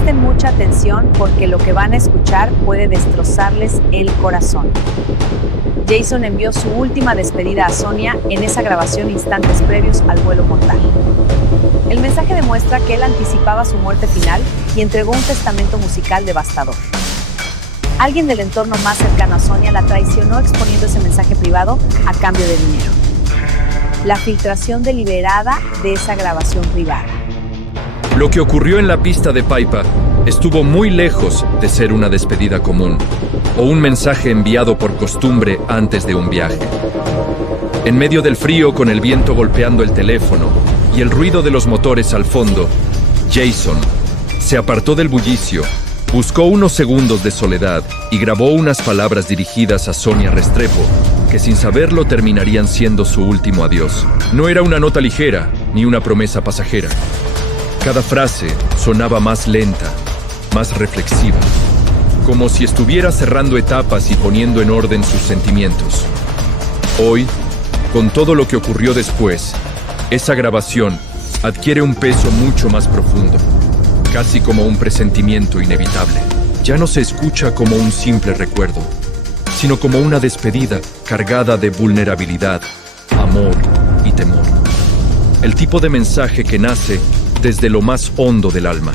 Presten mucha atención porque lo que van a escuchar puede destrozarles el corazón. Jason envió su última despedida a Sonia en esa grabación instantes previos al vuelo mortal. El mensaje demuestra que él anticipaba su muerte final y entregó un testamento musical devastador. Alguien del entorno más cercano a Sonia la traicionó exponiendo ese mensaje privado a cambio de dinero. La filtración deliberada de esa grabación privada. Lo que ocurrió en la pista de Paipa estuvo muy lejos de ser una despedida común o un mensaje enviado por costumbre antes de un viaje. En medio del frío, con el viento golpeando el teléfono y el ruido de los motores al fondo, Jason se apartó del bullicio, buscó unos segundos de soledad y grabó unas palabras dirigidas a Sonia Restrepo, que sin saberlo terminarían siendo su último adiós. No era una nota ligera, ni una promesa pasajera. Cada frase sonaba más lenta, más reflexiva, como si estuviera cerrando etapas y poniendo en orden sus sentimientos. Hoy, con todo lo que ocurrió después, esa grabación adquiere un peso mucho más profundo, casi como un presentimiento inevitable. Ya no se escucha como un simple recuerdo, sino como una despedida cargada de vulnerabilidad, amor y temor. El tipo de mensaje que nace desde lo más hondo del alma.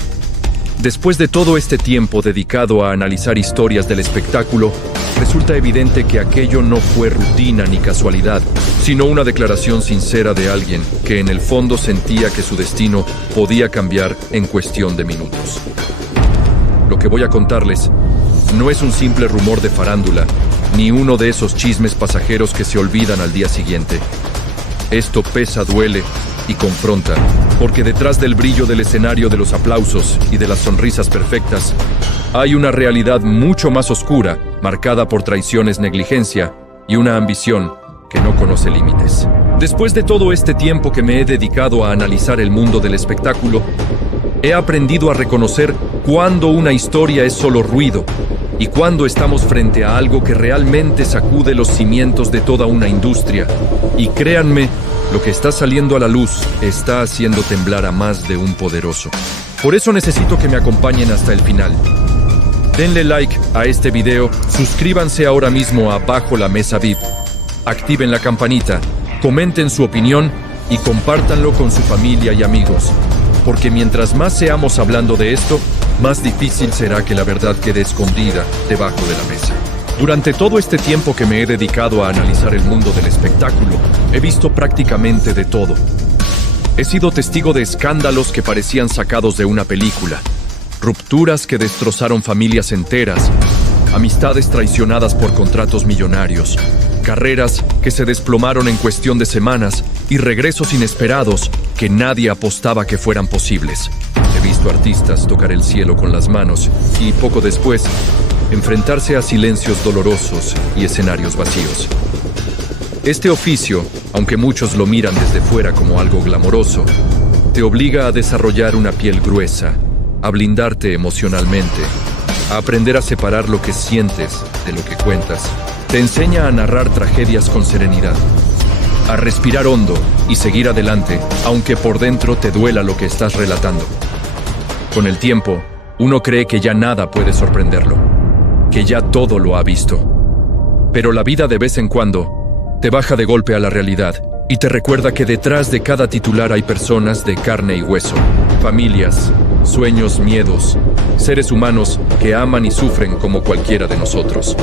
Después de todo este tiempo dedicado a analizar historias del espectáculo, resulta evidente que aquello no fue rutina ni casualidad, sino una declaración sincera de alguien que en el fondo sentía que su destino podía cambiar en cuestión de minutos. Lo que voy a contarles no es un simple rumor de farándula, ni uno de esos chismes pasajeros que se olvidan al día siguiente. Esto pesa, duele y confronta, porque detrás del brillo del escenario, de los aplausos y de las sonrisas perfectas, hay una realidad mucho más oscura, marcada por traiciones, negligencia y una ambición que no conoce límites. Después de todo este tiempo que me he dedicado a analizar el mundo del espectáculo, he aprendido a reconocer cuándo una historia es solo ruido y cuándo estamos frente a algo que realmente sacude los cimientos de toda una industria. Y créanme, lo que está saliendo a la luz está haciendo temblar a más de un poderoso. Por eso necesito que me acompañen hasta el final. Denle like a este video, suscríbanse ahora mismo a Bajo la Mesa VIP, activen la campanita, comenten su opinión y compártanlo con su familia y amigos. Porque mientras más seamos hablando de esto, más difícil será que la verdad quede escondida debajo de la mesa. Durante todo este tiempo que me he dedicado a analizar el mundo del espectáculo, he visto prácticamente de todo. He sido testigo de escándalos que parecían sacados de una película, rupturas que destrozaron familias enteras, amistades traicionadas por contratos millonarios, carreras que se desplomaron en cuestión de semanas y regresos inesperados que nadie apostaba que fueran posibles. He visto artistas tocar el cielo con las manos y, poco después, enfrentarse a silencios dolorosos y escenarios vacíos. Este oficio, aunque muchos lo miran desde fuera como algo glamoroso, te obliga a desarrollar una piel gruesa, a blindarte emocionalmente, a aprender a separar lo que sientes de lo que cuentas. Te enseña a narrar tragedias con serenidad, a respirar hondo y seguir adelante, aunque por dentro te duela lo que estás relatando. Con el tiempo, uno cree que ya nada puede sorprenderlo, que ya todo lo ha visto. Pero la vida de vez en cuando te baja de golpe a la realidad y te recuerda que detrás de cada titular hay personas de carne y hueso, familias, sueños, miedos, seres humanos que aman y sufren como cualquiera de nosotros.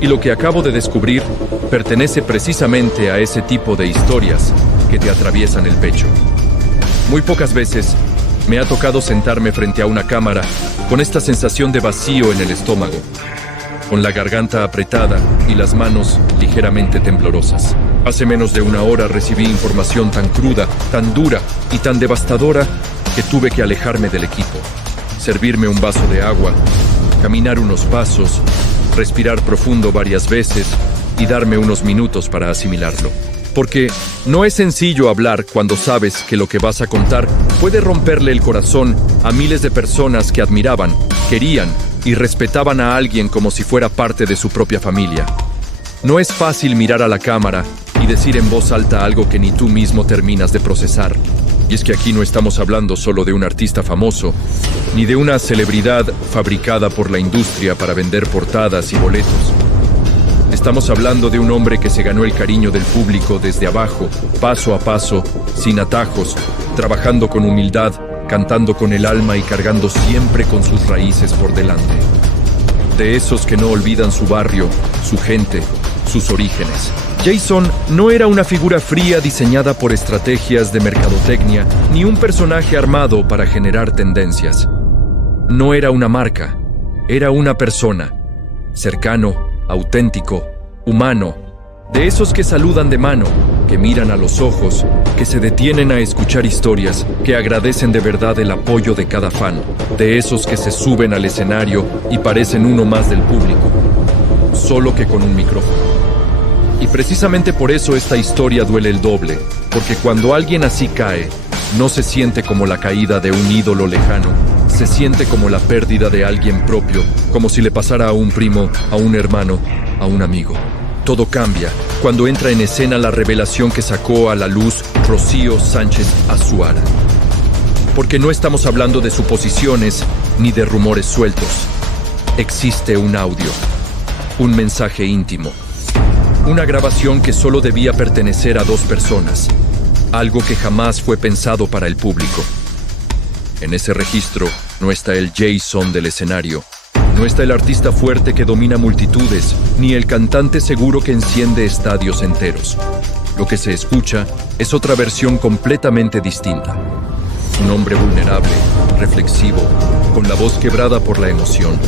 Y lo que acabo de descubrir pertenece precisamente a ese tipo de historias que te atraviesan el pecho. Muy pocas veces me ha tocado sentarme frente a una cámara con esta sensación de vacío en el estómago, con la garganta apretada y las manos ligeramente temblorosas. Hace menos de una hora recibí información tan cruda, tan dura y tan devastadora que tuve que alejarme del equipo, servirme un vaso de agua, caminar unos pasos, respirar profundo varias veces y darme unos minutos para asimilarlo. Porque no es sencillo hablar cuando sabes que lo que vas a contar puede romperle el corazón a miles de personas que admiraban, querían y respetaban a alguien como si fuera parte de su propia familia. No es fácil mirar a la cámara y decir en voz alta algo que ni tú mismo terminas de procesar. Y es que aquí no estamos hablando solo de un artista famoso, ni de una celebridad fabricada por la industria para vender portadas y boletos. Estamos hablando de un hombre que se ganó el cariño del público desde abajo, paso a paso, sin atajos, trabajando con humildad, cantando con el alma y cargando siempre con sus raíces por delante. De esos que no olvidan su barrio, su gente, sus orígenes. Jason no era una figura fría diseñada por estrategias de mercadotecnia, ni un personaje armado para generar tendencias. No era una marca, era una persona, cercano, auténtico, humano, de esos que saludan de mano, que miran a los ojos, que se detienen a escuchar historias, que agradecen de verdad el apoyo de cada fan, de esos que se suben al escenario y parecen uno más del público, solo que con un micrófono. Y precisamente por eso esta historia duele el doble, porque cuando alguien así cae, no se siente como la caída de un ídolo lejano, se siente como la pérdida de alguien propio, como si le pasara a un primo, a un hermano, a un amigo. Todo cambia cuando entra en escena la revelación que sacó a la luz Rocío Sánchez Azuara. Porque no estamos hablando de suposiciones ni de rumores sueltos. Existe un audio, un mensaje íntimo. Una grabación que solo debía pertenecer a dos personas, algo que jamás fue pensado para el público. En ese registro no está el Jason del escenario, no está el artista fuerte que domina multitudes, ni el cantante seguro que enciende estadios enteros. Lo que se escucha es otra versión completamente distinta. Un hombre vulnerable, reflexivo, con la voz quebrada por la emoción,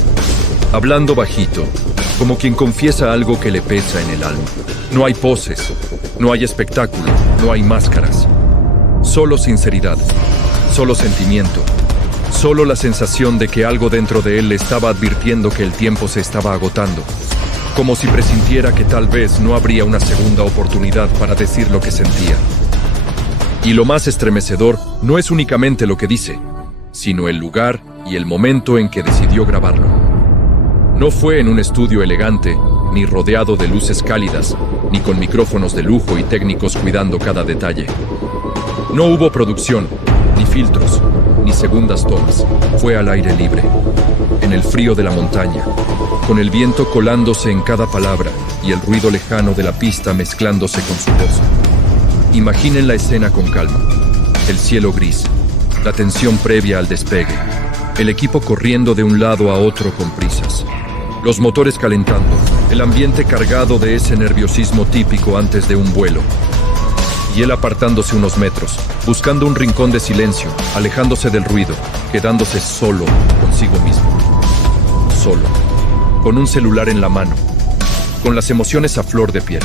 hablando bajito, como quien confiesa algo que le pesa en el alma. No hay poses, no hay espectáculo, no hay máscaras. Solo sinceridad, solo sentimiento, solo la sensación de que algo dentro de él le estaba advirtiendo que el tiempo se estaba agotando. Como si presintiera que tal vez no habría una segunda oportunidad para decir lo que sentía. Y lo más estremecedor no es únicamente lo que dice, sino el lugar y el momento en que decidió grabarlo. No fue en un estudio elegante, ni rodeado de luces cálidas, ni con micrófonos de lujo y técnicos cuidando cada detalle. No hubo producción, ni filtros, ni segundas tomas. Fue al aire libre, en el frío de la montaña, con el viento colándose en cada palabra y el ruido lejano de la pista mezclándose con su voz. Imaginen la escena con calma. El cielo gris, la tensión previa al despegue, el equipo corriendo de un lado a otro con prisas. Los motores calentando, el ambiente cargado de ese nerviosismo típico antes de un vuelo. Y él apartándose unos metros, buscando un rincón de silencio, alejándose del ruido, quedándose solo consigo mismo. Solo, con un celular en la mano, con las emociones a flor de piel,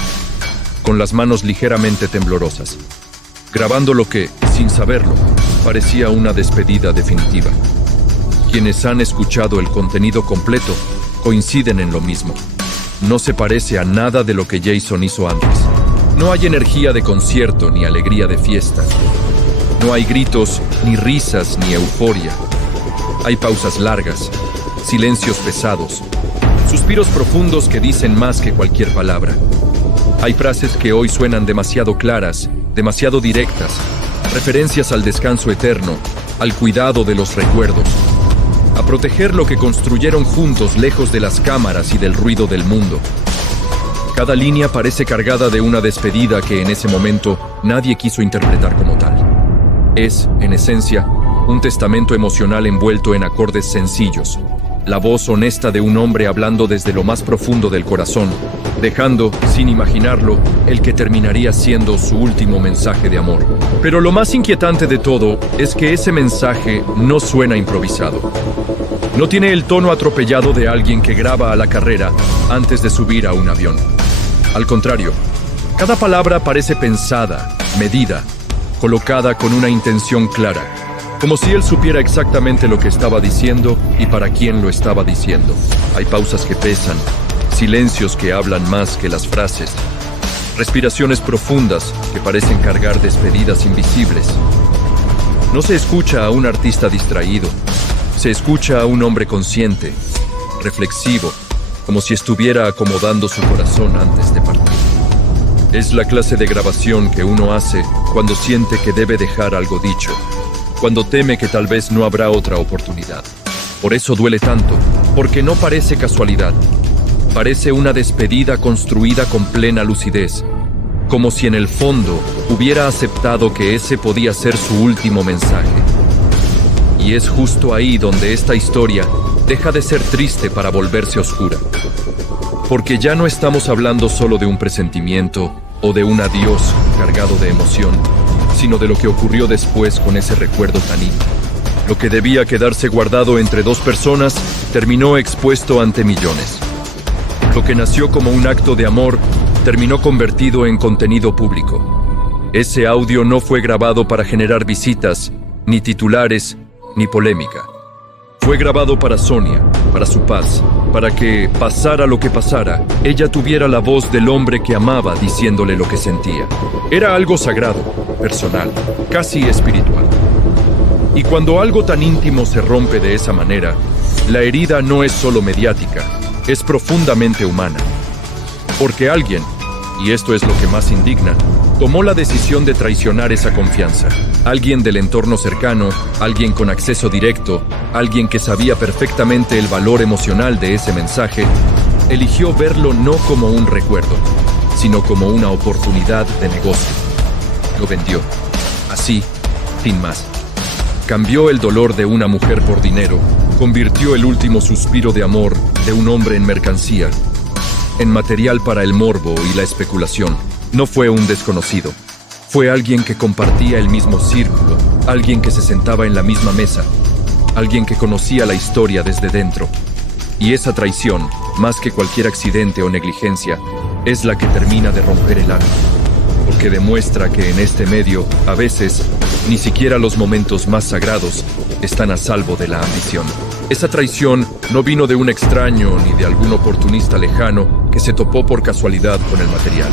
con las manos ligeramente temblorosas, grabando lo que, sin saberlo, parecía una despedida definitiva. Quienes han escuchado el contenido completo coinciden en lo mismo. No se parece a nada de lo que Jason hizo antes. No hay energía de concierto ni alegría de fiesta. No hay gritos, ni risas, ni euforia. Hay pausas largas, silencios pesados, suspiros profundos que dicen más que cualquier palabra. Hay frases que hoy suenan demasiado claras, demasiado directas, referencias al descanso eterno, al cuidado de los recuerdos, a proteger lo que construyeron juntos lejos de las cámaras y del ruido del mundo. Cada línea parece cargada de una despedida que en ese momento nadie quiso interpretar como tal. Es, en esencia, un testamento emocional envuelto en acordes sencillos, la voz honesta de un hombre hablando desde lo más profundo del corazón, dejando, sin imaginarlo, el que terminaría siendo su último mensaje de amor. Pero lo más inquietante de todo es que ese mensaje no suena improvisado. No tiene el tono atropellado de alguien que graba a la carrera antes de subir a un avión. Al contrario, cada palabra parece pensada, medida, colocada con una intención clara, como si él supiera exactamente lo que estaba diciendo y para quién lo estaba diciendo. Hay pausas que pesan, silencios que hablan más que las frases, respiraciones profundas que parecen cargar despedidas invisibles. No se escucha a un artista distraído, se escucha a un hombre consciente, reflexivo, como si estuviera acomodando su corazón antes de partir. Es la clase de grabación que uno hace cuando siente que debe dejar algo dicho, cuando teme que tal vez no habrá otra oportunidad. Por eso duele tanto, porque no parece casualidad. Parece una despedida construida con plena lucidez, como si en el fondo hubiera aceptado que ese podía ser su último mensaje. Y es justo ahí donde esta historia deja de ser triste para volverse oscura. Porque ya no estamos hablando solo de un presentimiento o de un adiós cargado de emoción, sino de lo que ocurrió después con ese recuerdo tan íntimo. Lo que debía quedarse guardado entre dos personas terminó expuesto ante millones. Lo que nació como un acto de amor terminó convertido en contenido público. Ese audio no fue grabado para generar visitas, ni titulares, ni polémica. Fue grabado para Sonia, para su paz, para que, pasara lo que pasara, ella tuviera la voz del hombre que amaba diciéndole lo que sentía. Era algo sagrado, personal, casi espiritual. Y cuando algo tan íntimo se rompe de esa manera, la herida no es solo mediática, es profundamente humana. Porque alguien, y esto es lo que más indigna, tomó la decisión de traicionar esa confianza. Alguien del entorno cercano, alguien con acceso directo, alguien que sabía perfectamente el valor emocional de ese mensaje, eligió verlo no como un recuerdo, sino como una oportunidad de negocio. Lo vendió. Así, sin más. Cambió el dolor de una mujer por dinero, convirtió el último suspiro de amor de un hombre en mercancía, en material para el morbo y la especulación. No fue un desconocido. Fue alguien que compartía el mismo círculo, alguien que se sentaba en la misma mesa, alguien que conocía la historia desde dentro. Y esa traición, más que cualquier accidente o negligencia, es la que termina de romper el alma. Porque demuestra que en este medio, a veces, ni siquiera los momentos más sagrados están a salvo de la ambición. Esa traición no vino de un extraño ni de algún oportunista lejano que se topó por casualidad con el material.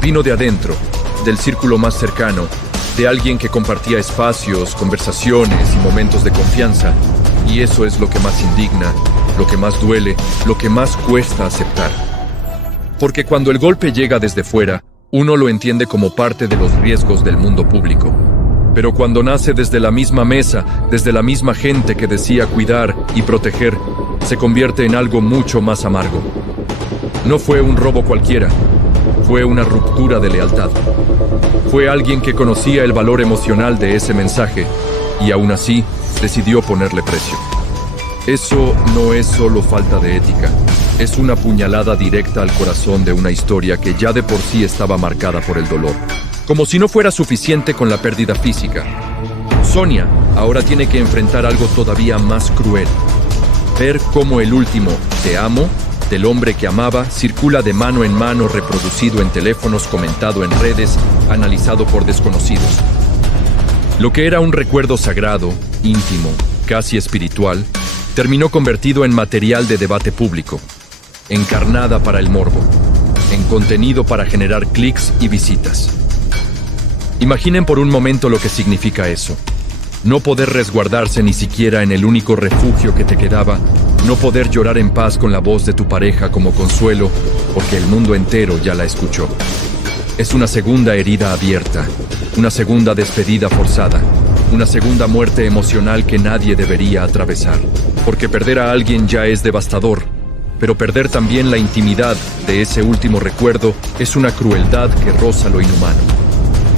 Vino de adentro, del círculo más cercano, de alguien que compartía espacios, conversaciones y momentos de confianza. Y eso es lo que más indigna, lo que más duele, lo que más cuesta aceptar. Porque cuando el golpe llega desde fuera, uno lo entiende como parte de los riesgos del mundo público. Pero cuando nace desde la misma mesa, desde la misma gente que decía cuidar y proteger, se convierte en algo mucho más amargo. No fue un robo cualquiera. Fue una ruptura de lealtad. Fue alguien que conocía el valor emocional de ese mensaje y aún así decidió ponerle precio. Eso no es solo falta de ética, es una puñalada directa al corazón de una historia que ya de por sí estaba marcada por el dolor. Como si no fuera suficiente con la pérdida física, Sonia ahora tiene que enfrentar algo todavía más cruel. Ver cómo el último "te amo" del hombre que amaba circula de mano en mano, reproducido en teléfonos, comentado en redes, analizado por desconocidos. Lo que era un recuerdo sagrado, íntimo, casi espiritual, terminó convertido en material de debate público, en carnada para el morbo, en contenido para generar clics y visitas. Imaginen por un momento lo que significa eso. No poder resguardarse ni siquiera en el único refugio que te quedaba, no poder llorar en paz con la voz de tu pareja como consuelo, porque el mundo entero ya la escuchó. Es una segunda herida abierta, una segunda despedida forzada, una segunda muerte emocional que nadie debería atravesar. Porque perder a alguien ya es devastador, pero perder también la intimidad de ese último recuerdo es una crueldad que roza lo inhumano.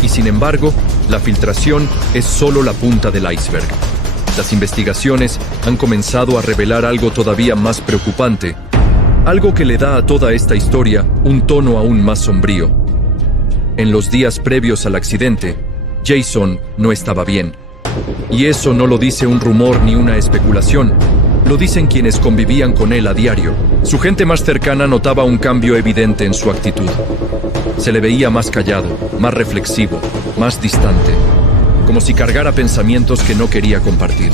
Y sin embargo, la filtración es solo la punta del iceberg. Las investigaciones han comenzado a revelar algo todavía más preocupante, algo que le da a toda esta historia un tono aún más sombrío. En los días previos al accidente, Jason no estaba bien. Y eso no lo dice un rumor ni una especulación, lo dicen quienes convivían con él a diario. Su gente más cercana notaba un cambio evidente en su actitud. Se le veía más callado, más reflexivo, más distante, como si cargara pensamientos que no quería compartir.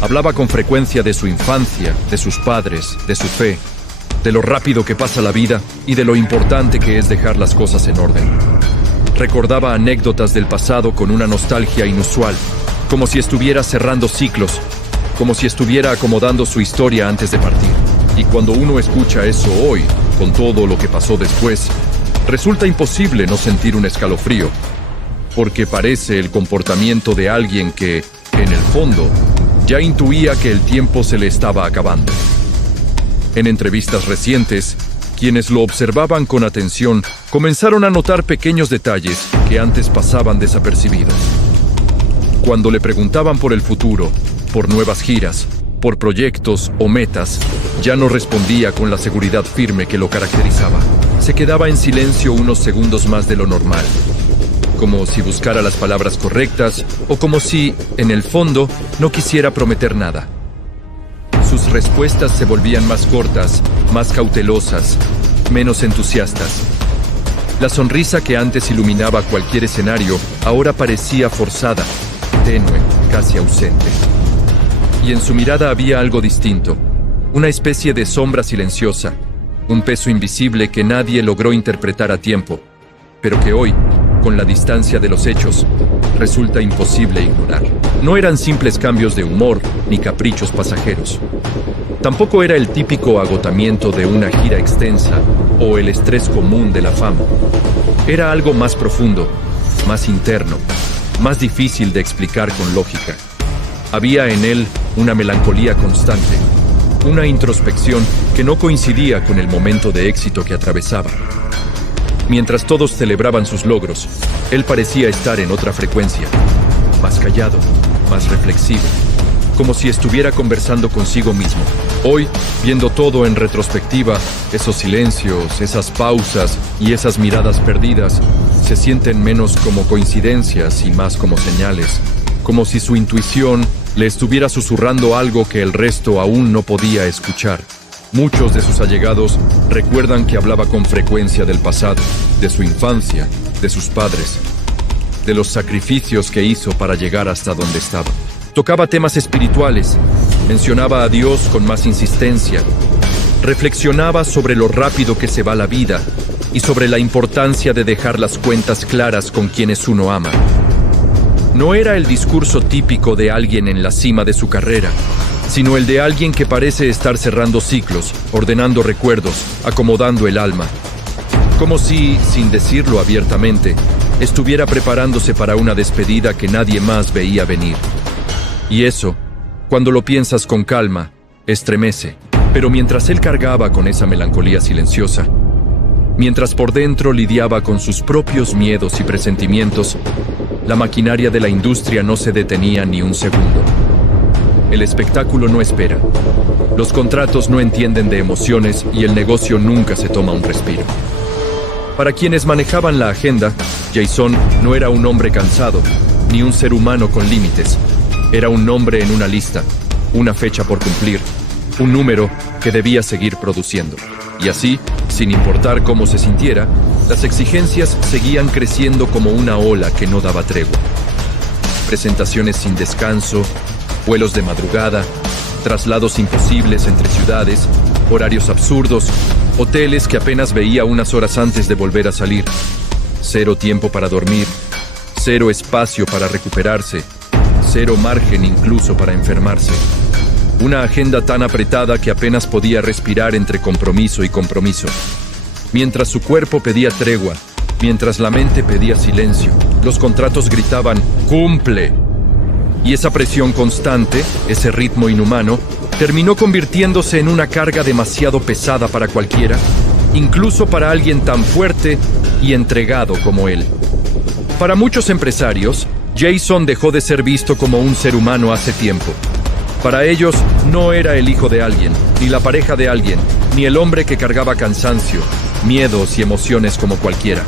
Hablaba con frecuencia de su infancia, de sus padres, de su fe, de lo rápido que pasa la vida y de lo importante que es dejar las cosas en orden. Recordaba anécdotas del pasado con una nostalgia inusual, como si estuviera cerrando ciclos, como si estuviera acomodando su historia antes de partir. Y cuando uno escucha eso hoy, con todo lo que pasó después, Resulta imposible no sentir un escalofrío, porque parece el comportamiento de alguien que, en el fondo, ya intuía que el tiempo se le estaba acabando. En entrevistas recientes, quienes lo observaban con atención comenzaron a notar pequeños detalles que antes pasaban desapercibidos. Cuando le preguntaban por el futuro, por nuevas giras, por proyectos o metas, ya no respondía con la seguridad firme que lo caracterizaba. Se quedaba en silencio unos segundos más de lo normal, como si buscara las palabras correctas o como si, en el fondo, no quisiera prometer nada. Sus respuestas se volvían más cortas, más cautelosas, menos entusiastas. La sonrisa que antes iluminaba cualquier escenario ahora parecía forzada, tenue, casi ausente. Y en su mirada había algo distinto, una especie de sombra silenciosa, un peso invisible que nadie logró interpretar a tiempo, pero que hoy, con la distancia de los hechos, resulta imposible ignorar. No eran simples cambios de humor ni caprichos pasajeros. Tampoco era el típico agotamiento de una gira extensa o el estrés común de la fama. Era algo más profundo, más interno, más difícil de explicar con lógica. Había en él una melancolía constante, una introspección que no coincidía con el momento de éxito que atravesaba. Mientras todos celebraban sus logros, él parecía estar en otra frecuencia, más callado, más reflexivo, como si estuviera conversando consigo mismo. Hoy, viendo todo en retrospectiva, esos silencios, esas pausas y esas miradas perdidas se sienten menos como coincidencias y más como señales, como si su intuición le estuviera susurrando algo que el resto aún no podía escuchar. Muchos de sus allegados recuerdan que hablaba con frecuencia del pasado, de su infancia, de sus padres, de los sacrificios que hizo para llegar hasta donde estaba. Tocaba temas espirituales, mencionaba a Dios con más insistencia, reflexionaba sobre lo rápido que se va la vida y sobre la importancia de dejar las cuentas claras con quienes uno ama. No era el discurso típico de alguien en la cima de su carrera, sino el de alguien que parece estar cerrando ciclos, ordenando recuerdos, acomodando el alma. Como si, sin decirlo abiertamente, estuviera preparándose para una despedida que nadie más veía venir. Y eso, cuando lo piensas con calma, estremece. Pero mientras él cargaba con esa melancolía silenciosa, mientras por dentro lidiaba con sus propios miedos y presentimientos, la maquinaria de la industria no se detenía ni un segundo. El espectáculo no espera. Los contratos no entienden de emociones y el negocio nunca se toma un respiro. Para quienes manejaban la agenda, Jason no era un hombre cansado, ni un ser humano con límites. Era un nombre en una lista, una fecha por cumplir, un número que debía seguir produciendo. Y así, sin importar cómo se sintiera, las exigencias seguían creciendo como una ola que no daba tregua. Presentaciones sin descanso, vuelos de madrugada, traslados imposibles entre ciudades, horarios absurdos, hoteles que apenas veía unas horas antes de volver a salir, cero tiempo para dormir, cero espacio para recuperarse, cero margen incluso para enfermarse. Una agenda tan apretada que apenas podía respirar entre compromiso y compromiso. Mientras su cuerpo pedía tregua, mientras la mente pedía silencio, los contratos gritaban ¡cumple! Y esa presión constante, ese ritmo inhumano, terminó convirtiéndose en una carga demasiado pesada para cualquiera, incluso para alguien tan fuerte y entregado como él. Para muchos empresarios, Jason dejó de ser visto como un ser humano hace tiempo. Para ellos, no era el hijo de alguien, ni la pareja de alguien, ni el hombre que cargaba cansancio, miedos y emociones como cualquiera.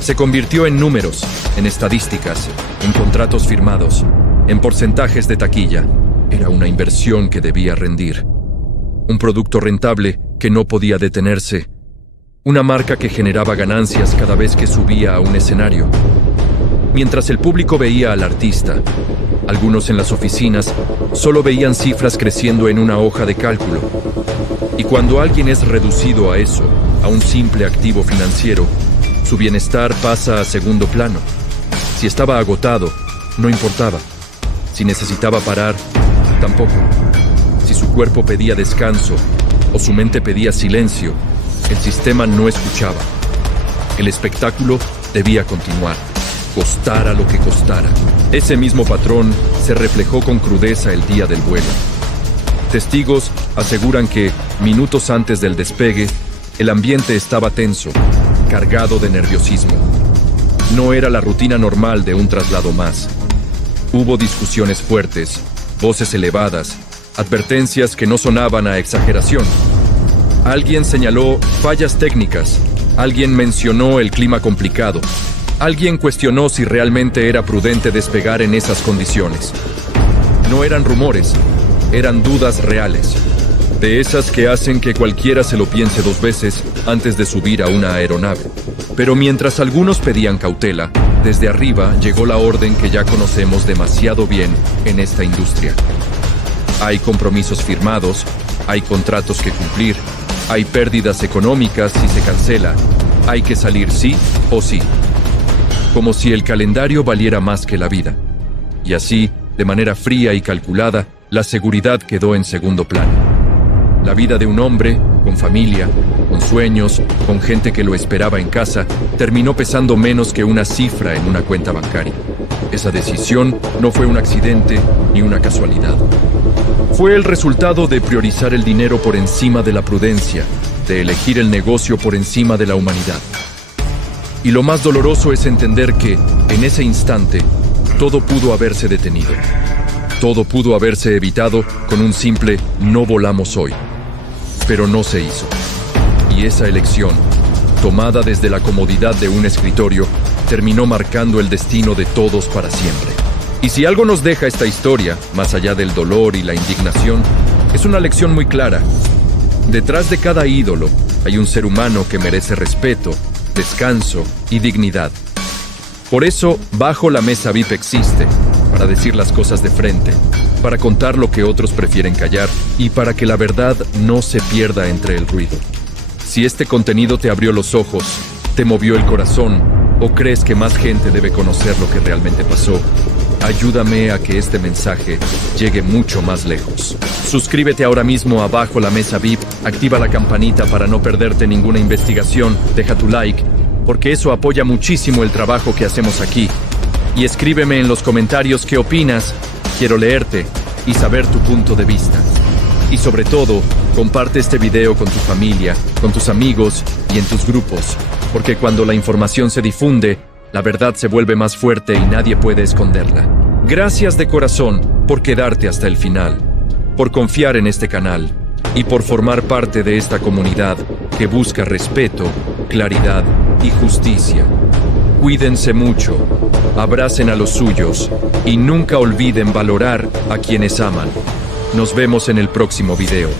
Se convirtió en números, en estadísticas, en contratos firmados, en porcentajes de taquilla. Era una inversión que debía rendir. Un producto rentable que no podía detenerse. Una marca que generaba ganancias cada vez que subía a un escenario. Mientras el público veía al artista, algunos en las oficinas solo veían cifras creciendo en una hoja de cálculo. Y cuando alguien es reducido a eso, a un simple activo financiero, su bienestar pasa a segundo plano. Si estaba agotado, no importaba. Si necesitaba parar, tampoco. Si su cuerpo pedía descanso o su mente pedía silencio, el sistema no escuchaba. El espectáculo debía continuar, costara lo que costara. Ese mismo patrón se reflejó con crudeza el día del vuelo. Testigos aseguran que, minutos antes del despegue, el ambiente estaba tenso, cargado de nerviosismo. No era la rutina normal de un traslado más. Hubo discusiones fuertes, voces elevadas, advertencias que no sonaban a exageración. Alguien señaló fallas técnicas, alguien mencionó el clima complicado, alguien cuestionó si realmente era prudente despegar en esas condiciones. No eran rumores, eran dudas reales, de esas que hacen que cualquiera se lo piense 2 veces antes de subir a una aeronave. Pero mientras algunos pedían cautela, desde arriba llegó la orden que ya conocemos demasiado bien en esta industria. Hay compromisos firmados, hay contratos que cumplir, hay pérdidas económicas si se cancela, hay que salir sí o sí. Como si el calendario valiera más que la vida. Y así, de manera fría y calculada, la seguridad quedó en segundo plano. La vida de un hombre, con familia, con sueños, con gente que lo esperaba en casa, terminó pesando menos que una cifra en una cuenta bancaria. Esa decisión no fue un accidente ni una casualidad. Fue el resultado de priorizar el dinero por encima de la prudencia, de elegir el negocio por encima de la humanidad. Y lo más doloroso es entender que, en ese instante, todo pudo haberse detenido. Todo pudo haberse evitado con un simple "no volamos hoy". Pero no se hizo. Y esa elección, tomada desde la comodidad de un escritorio, terminó marcando el destino de todos para siempre. Y si algo nos deja esta historia, más allá del dolor y la indignación, es una lección muy clara. Detrás de cada ídolo hay un ser humano que merece respeto, descanso y dignidad. Por eso, Bajo la Mesa VIP existe, para decir las cosas de frente, para contar lo que otros prefieren callar y para que la verdad no se pierda entre el ruido. Si este contenido te abrió los ojos, te movió el corazón o crees que más gente debe conocer lo que realmente pasó, ayúdame a que este mensaje llegue mucho más lejos. Suscríbete ahora mismo a Bajo la Mesa VIP, activa la campanita para no perderte ninguna investigación, deja tu like, porque eso apoya muchísimo el trabajo que hacemos aquí. Y escríbeme en los comentarios qué opinas, quiero leerte y saber tu punto de vista. Y sobre todo, comparte este video con tu familia, con tus amigos y en tus grupos, porque cuando la información se difunde, la verdad se vuelve más fuerte y nadie puede esconderla. Gracias de corazón por quedarte hasta el final, por confiar en este canal y por formar parte de esta comunidad que busca respeto, claridad y justicia. Cuídense mucho, abracen a los suyos y nunca olviden valorar a quienes aman. Nos vemos en el próximo video.